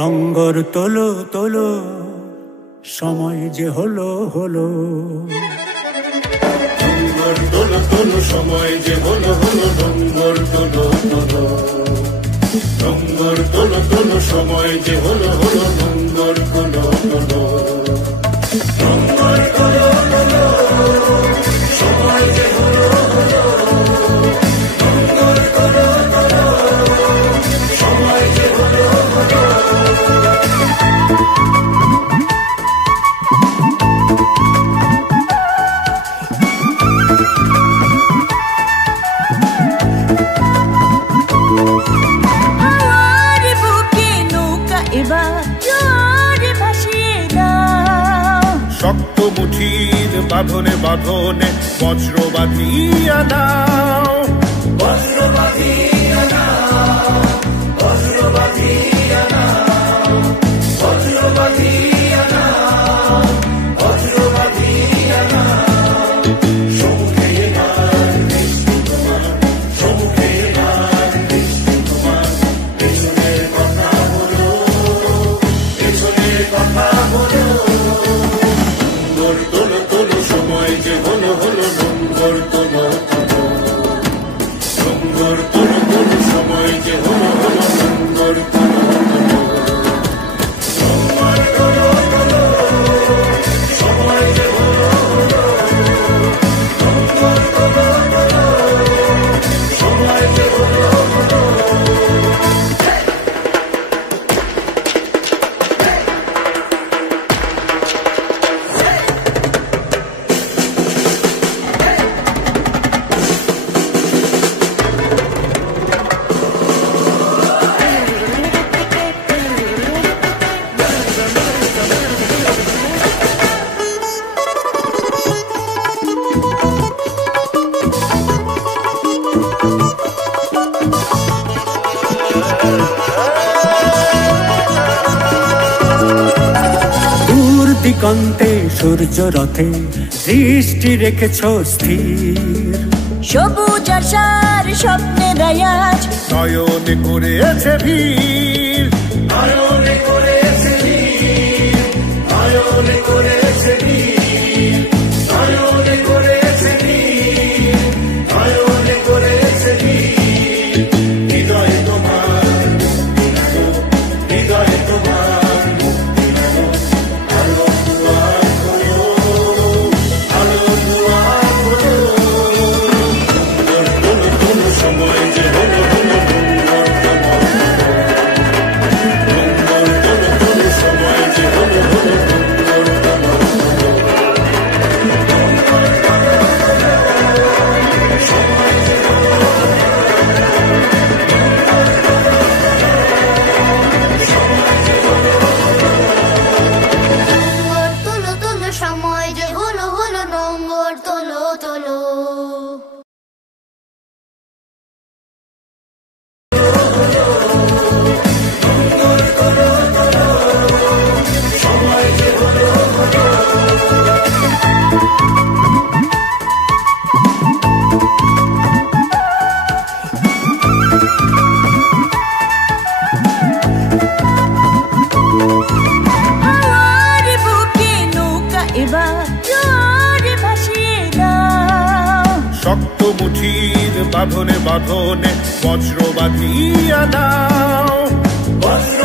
নঙ্গর তোলো তোলো, সময় যে হলো হলো। নঙ্গর তোলো তোলো, সময় যে হলো হলো। নঙ্গর তোলো তোলো, নঙ্গর তোলো তোলো, সময় যে হলো হলো। নঙ্গর তোলো তোলো, নঙ্গর তোলো তোলো, সময় যে হলো হলো। নঙ্গর তোলো তোলো, সময় যে হলো হলো। শক্ত মুঠির বাঁধনে বাঁধনে বজ্র বাঁধিয়া নাও, বজ্র বাঁধিয়া নাও, বজ্র বাঁধিয়া নাও, বজ্র বাঁধিয়া নাও, বজ্র বাঁধিয়া নাও। সমুখে গান বৃষ্টি তোমার, সমুখে গান বৃষ্টি তোমার। পেছনের কথা বলো, পেছনের কথা বলো। নঙ্গর তোলো তোলো, সময় যে হলো হলো। নঙ্গর তোলো তোলো, নঙ্গর তোলো তোলো, সময় যে হলো হলো। নঙ্গর তোলো তোলো, নঙ্গর তোলো তোলো, সময় যে হলো হলো। নঙ্গর তোলো তোলো, সময় যে হলো হলো। দিগন্তে সূর্য রথে দৃষ্টি রেখেছ স্থির। সবুজ আশার স্বপ্নের আয়াজ নয়নে করেছে ভিড়, নয়নে করেছে ভিড়, নয়নে করেছে ভিড়, নয়নে করেছে ভিড়, নয়নে করেছে ভিড়। হৃদয়ে তোমার মুক্তি নাও, হৃদয়ে তোমার মুক্তি নাও। আলো দুয়ার খোলো, আলো দুয়ার খোলো। নঙ্গর তোলো তোলো, সময় যে হলো হলো। নঙ্গর তোলো তোলো, নঙ্গর তোলো তোলো, সময় যে হলো হলো। নঙ্গর তোলো তোলো, নঙ্গর তোলো তোলো, সময় যে হলো হলো। নঙ্গর তোলো তোলো, সময় যে হলো হলো। নঙ্গর তোলো তোলো, সময় যে হলো হলো। নঙ্গর তোলো তোলো। হাওয়ার বুকে নৌকা এবার জোরে ভাসিয়ে দাও। শক্ত মুঠির বাঁধনে বাঁধনে বজ্র বাঁধিয়া নাও, বজ্র